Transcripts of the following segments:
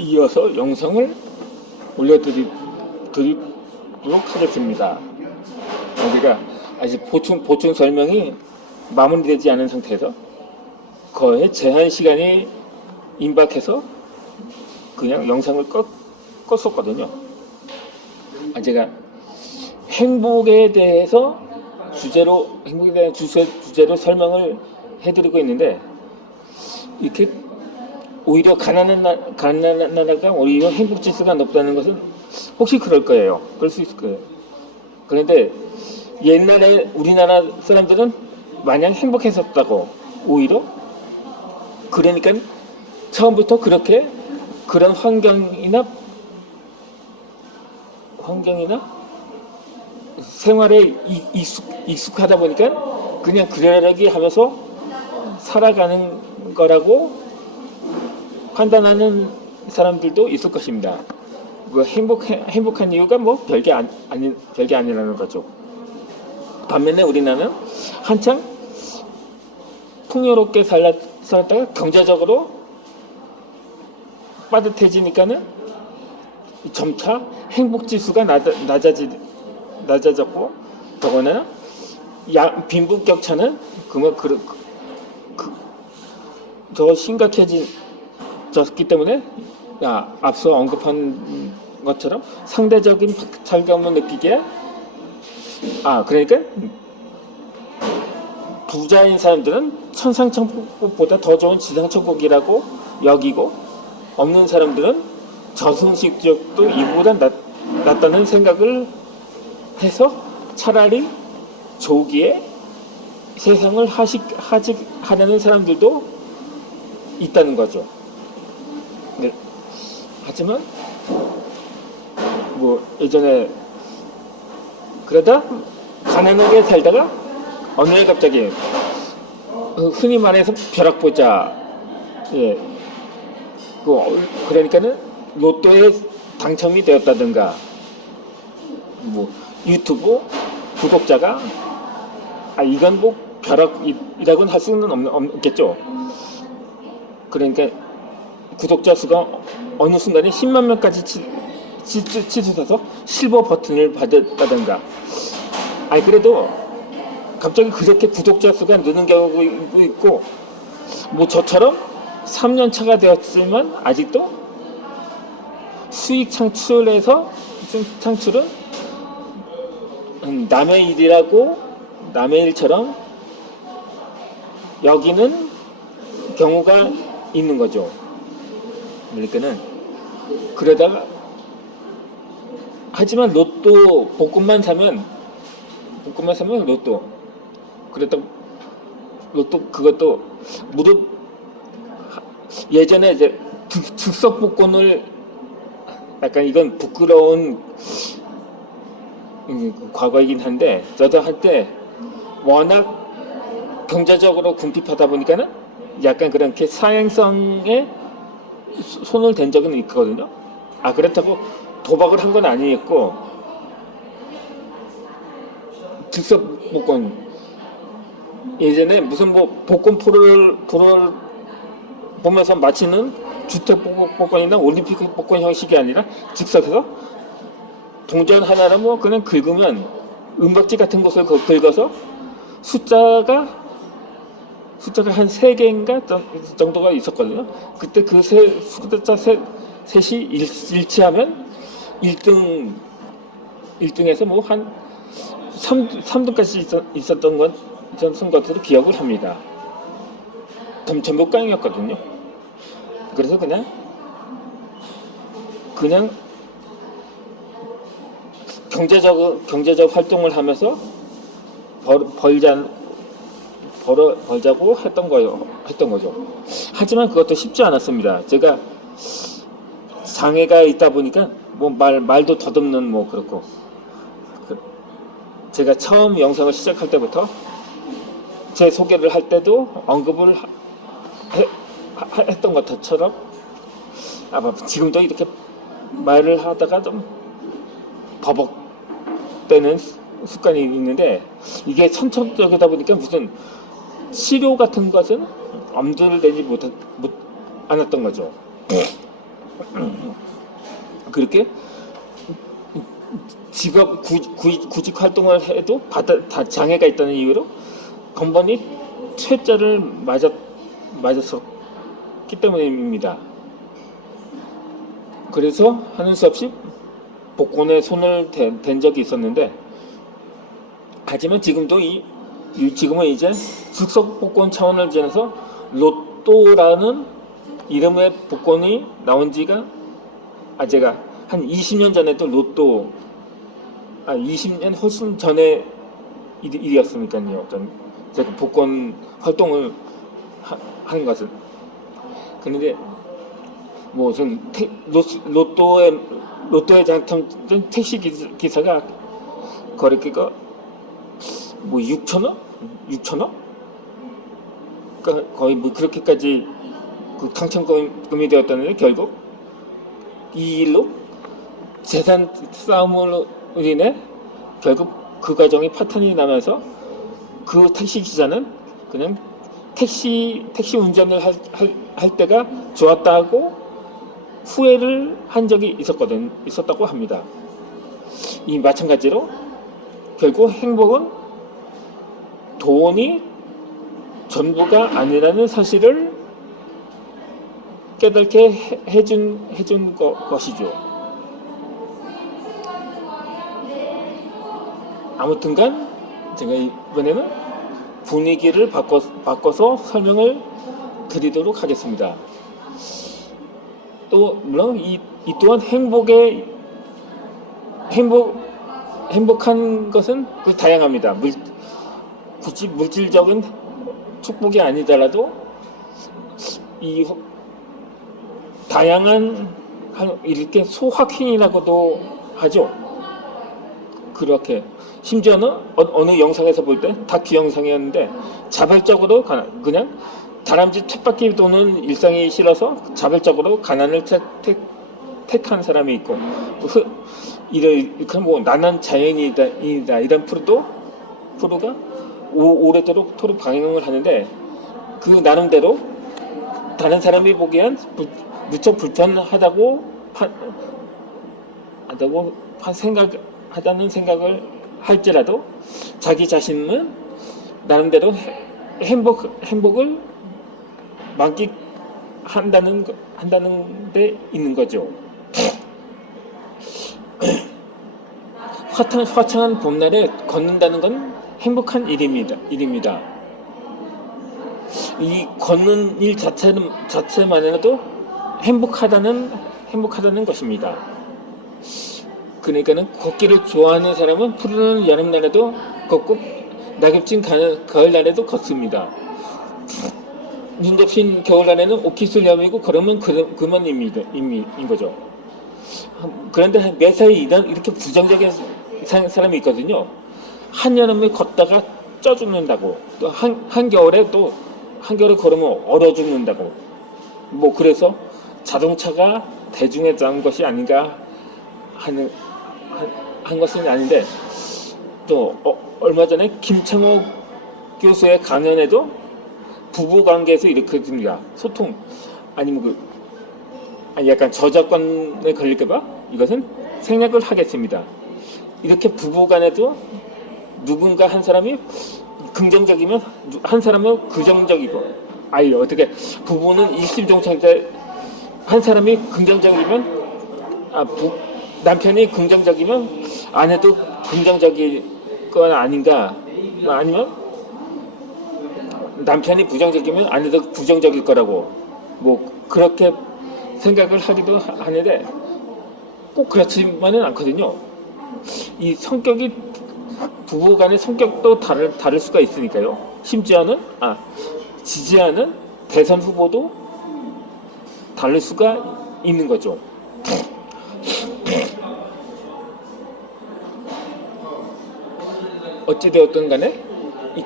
이어서 영상을 올려드리도록 하겠습니다. 우리가 아직 보충 설명이 마무리되지 않은 상태에서 거의 제한 시간이 임박해서 그냥 영상을 껐었거든요. 제가 행복에 대한 주제로 설명을 해드리고 있는데, 이렇게 오히려 가난한 나라가 오히려 행복 지수가 높다는 것은 혹시 그럴 거예요. 그럴 수 있을 거예요. 그런데 옛날에 우리나라 사람들은 마냥 행복했었다고, 오히려 그러니까 처음부터 그렇게 그런 환경이나 생활에 익숙하다 보니까 그냥 그러려니 하면서 살아가는 거라고 판단하는 사람들도 있을 것입니다. 그 행복한 이유가 뭐 별게 아니라는 거죠. 반면에 우리나라는 한창 풍요롭게 살았다가 경제적으로 빠듯해지니까는 점차 행복 지수가 낮아졌고, 더구나 빈부격차는 더 심각해졌기 때문에 앞서 언급한 것처럼 상대적인 박탈감을 느끼게, 그러니까 부자인 사람들은 천상천국보다 더 좋은 지상천국이라고 여기고, 없는 사람들은 저승식적도 이보다 낫다는 생각을 해서 차라리 조기에 세상을 하려는 사람들도 있다는 거죠. 네. 하지만 뭐 예전에 그러다 가난하게 살다가 어느 날 갑자기 흔히 말해서 벼락부자, 그러니까는 로또에 당첨이 되었다든가, 뭐 유튜브 구독자가 이건 뭐 벼락이라고는 할 수는 없겠죠. 그러니까 구독자 수가 어느 순간에 10만 명까지 치솟아서 실버 버튼을 받았다든가, 그래도 갑자기 그렇게 구독자 수가 느는 경우도 있고, 뭐 저처럼 3년 차가 되었지만 아직도 수익 창출은 남의 일처럼 여기는 경우가 있는 거죠. 그러니까는 그러다가, 하지만 로또 복권만 사면 로또 그것도 예전에 이제 즉석 복권을, 약간 이건 부끄러운 과거이긴 한데, 저도 한때 워낙 경제적으로 궁핍하다 보니까는 약간 그렇게 사행성에 손을 댄 적은 있거든요. 그렇다고 도박을 한 건 아니었고, 즉석 복권, 예전에 무슨 뭐 복권 프로를 보면서 마치는 주택 복권이나 올림픽 복권 형식이 아니라 즉석에서 동전 하나를 뭐 그냥 긁으면 은박지 같은 것을 긁어서 숫자가 한 3개인가 정도가 있었거든요. 그때 그 숫자 셋이 일치하면 1등에서 뭐 한 3등까지 있었던 것으로 기억을 합니다. 전북강이었거든요. 그래서 그냥 경제적 활동을 하면서 벌자고 했던 거죠. 하지만 그것도 쉽지 않았습니다. 제가 장애가 있다 보니까 뭐 말도 더듬는 뭐 그렇고, 제가 처음 영상을 시작할 때부터 제 소개를 할 때도 언급을 했던 것처럼, 지금도 이렇게 말을 하다가 좀 버벅대는 습관이 있는데, 이게 선천적이다 보니까 무슨 치료 같은 것은 엄두를 내지 않았던 거죠. 그렇게 직업 구직 활동을 해도 다 장애가 있다는 이유로 번번이 퇴짜를 맞았었기 때문입니다. 그래서 하는 수 없이 복권에 손을 댄 적이 있었는데, 하지만 지금은 이제 즉석 복권 차원을 지나서 로또라는 이름의 복권이 나온 지가, 제가 한 20년 전에도 20년 훨씬 전에 일이었으니까요. 제가 복권 활동을 하는 것은. 그런데 뭐 전 로또에 당첨된 택시 기사가 거래가가 뭐 6천원? 6천원? 그러니까 거의 뭐 그렇게까지 그 당첨금이 되었다는데, 결국 이 일로 재산 싸움으로 인해 결국 그 과정이 파탄이 나면서 그 택시 기사는 그냥 택시 운전을 할 때가 좋았다고 후회를 한 적이 있었다고 합니다. 이 마찬가지로 결국 행복은 돈이 전부가 아니라는 사실을 깨닫게 해준 것이죠. 아무튼간 제가 이번에는 분위기를 바꿔서 설명을 드리도록 하겠습니다. 또 물론 이 또한 행복한 것은 다양합니다. 굳이 물질적인 축복이 아니더라도 이 다양한 이렇게 소확행이라고도 하죠. 그렇게 심지어는 어느 영상에서 볼 때 다큐 영상이었는데, 자발적으로 그냥 다람쥐 쳇바퀴 도는 일상이 싫어서 자발적으로 가난을 택한 사람이 있고, 이렇게 뭐 나는 자연이다 이런 프로가 오래도록 방영을 하는데, 그 나름대로 다른 사람이 보기엔 무척 불편하다고 하다는 생각을 할지라도 자기 자신은 나름대로 행복을 만끽한다는 데 있는 거죠. 화창한 봄날에 걷는다는 건 행복한 일입니다. 이 걷는 일 자체만으로도 행복하다는 것입니다. 그러니까는 걷기를 좋아하는 사람은 푸르른 여름날에도 걷고 낙엽진 가을날에도 걷습니다. 눈 덮인 겨울날에는 옷깃을 여미고 걸으면 그만인 거죠. 그런데 매사에 이렇게 부정적인 사람이 있거든요. 한여름에 걷다가 쪄 죽는다고, 또 한겨울에 걸으면 얼어 죽는다고. 뭐 그래서 자동차가 대중에 대한 것이 아닌가 한 것은 아닌데, 또 얼마 전에 김창호 교수의 강연에도 부부 관계에서 이렇게 듭니다. 소통 아니면 약간 저작권에 걸릴까봐 이것은 생략을 하겠습니다. 이렇게 부부 간에도 누군가 한 사람이 긍정적이면 한 사람은 부정적이고, 어떻게 부부는 일심동체인데 한 사람이 긍정적이면 남편이 긍정적이면 아내도 긍정적일 건 아닌가, 아니면 남편이 부정적이면 아내도 부정적일 거라고, 뭐 그렇게 생각을 하기도 하는데 꼭 그렇지만은 않거든요. 이 성격이 부부 간의 성격도 다를 수가 있으니까요. 심지어는 지지하는 대선 후보도 다를 수가 있는 거죠. 어찌되었든 간에 이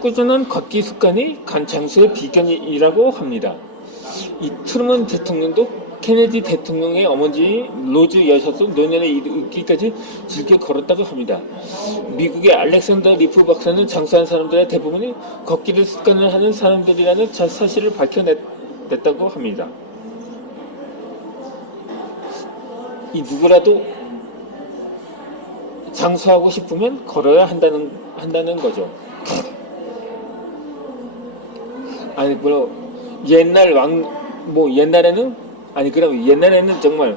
꾸준한 걷기 습관이 간장수의 비결이라고 합니다. 이 트루먼 대통령도 케네디 대통령의 어머니 로즈 여사도 노년에 이르기까지 즐겨 걸었다고 합니다. 미국의 알렉산더 리프 박사는 장수한 사람들의 대부분이 걷기를 습관을 하는 사람들이라는 사실을 밝혀냈다고 합니다. 이 누구라도 장수하고 싶으면 걸어야 한다는 거죠. 아니 물론 옛날 옛날에는 그럼 옛날에는 정말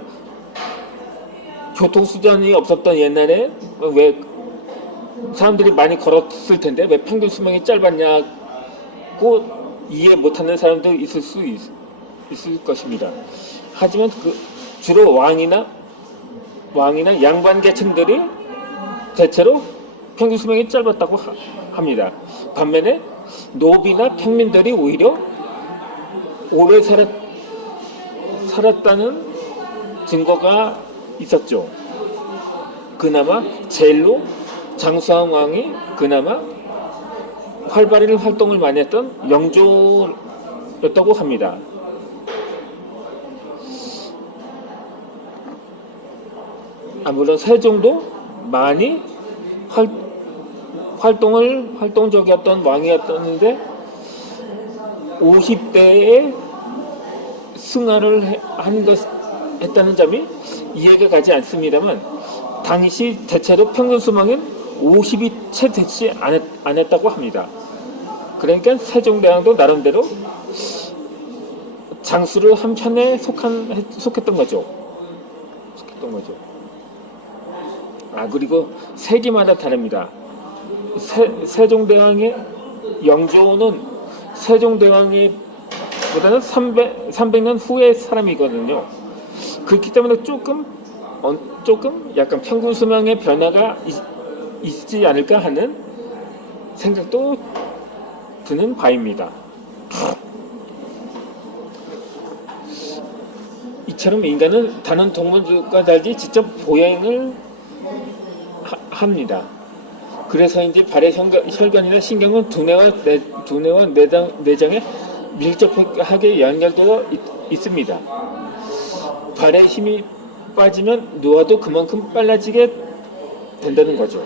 교통수단이 없었던 옛날에 왜 사람들이 많이 걸었을 텐데 왜 평균 수명이 짧았냐고 이해 못하는 사람도 있을 것입니다. 하지만 주로 왕이나 양반 계층들이 대체로 평균 수명이 짧았다고 합니다. 반면에 노비나 평민들이 오히려 오래 살았다는 증거가 있었죠. 그나마 제일로 장수왕 왕이 그나마 활발히 활동을 많이 했던 영조였다고 합니다. 물론 세종도 많이 활동적이었던 왕이었는데 50대에 승하를 했다는 점이 이해가 가지 않습니다만 당시 대체로 평균 수명은 50이 채 되지 않았다고 합니다. 그러니까 세종대왕도 나름대로 장수를 한 편에 속했던 거죠. 그리고 세기마다 다릅니다. 세종대왕의 영조는 세종대왕이 보다는 300년 후의 사람이거든요. 그렇기 때문에 조금 약간 평균 수명의 변화가 있지 않을까 하는 생각도 드는 바입니다. 이처럼 인간은 다른 동물들과 달리 직접 보행을 합니다. 그래서인지 발의 혈관이나 신경은 두뇌와 내장에 밀접하게 연결되어 있습니다. 발에 힘이 빠지면 노화도 그만큼 빨라지게 된다는 거죠.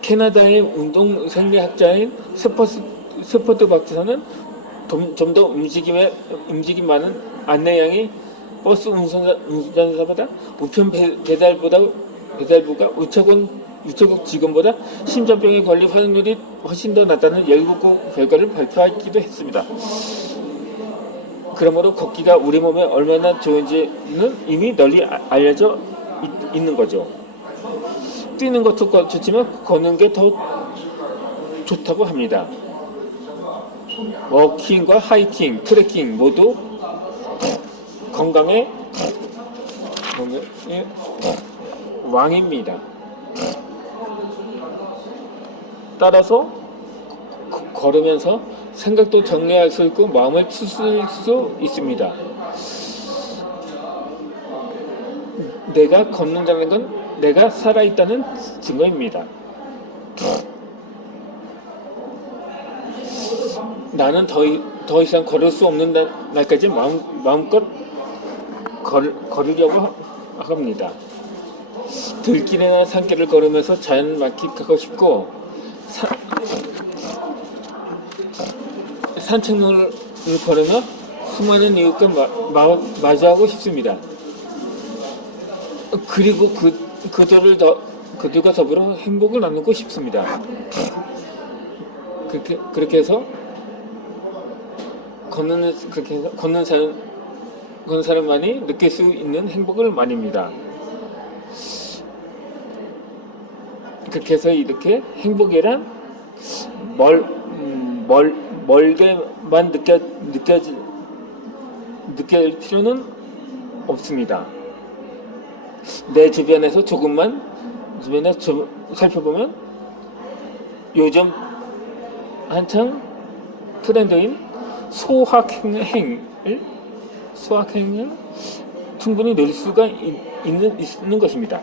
캐나다의 운동 생리학자인 스포트 박사는 좀 더 움직임 많은 안내양이 버스 운전사보다 우편 배달부가 우체국 직원보다 심장병에 걸릴 확률이 훨씬 더 낮다는 연구 결과를 발표하기도 했습니다. 그러므로 걷기가 우리 몸에 얼마나 좋은지는 이미 널리 알려져 있는 거죠. 뛰는 것도 좋지만 걷는 게 더 좋다고 합니다. 워킹과 하이킹, 트레킹 모두 건강의 왕입니다. 따라서 걸으면서 생각도 정리할 수 있고 마음을 추스릴 수 있습니다. 내가 걷는다는 건 내가 살아있다는 증거입니다. 나는 더 이상 걸을 수 없는 날까지 마음껏 걸으려고 합니다. 들길이나 산길을 걸으면서 자연 만끽하고 싶고 산책로를 걸으며 수많은 이웃과 마주하고 싶습니다. 그리고 그들과 더불어 행복을 나누고 싶습니다. 그렇게 해서 걷는 사람만이 느낄 수 있는 행복을 말입니다. 그렇게 해서 이렇게 행복이란 멀게만 느낄 필요는 없습니다. 내 주변에서 조금만 살펴보면 요즘 한창 트렌드인 소확행을 충분히 늘 수가 있는 것입니다.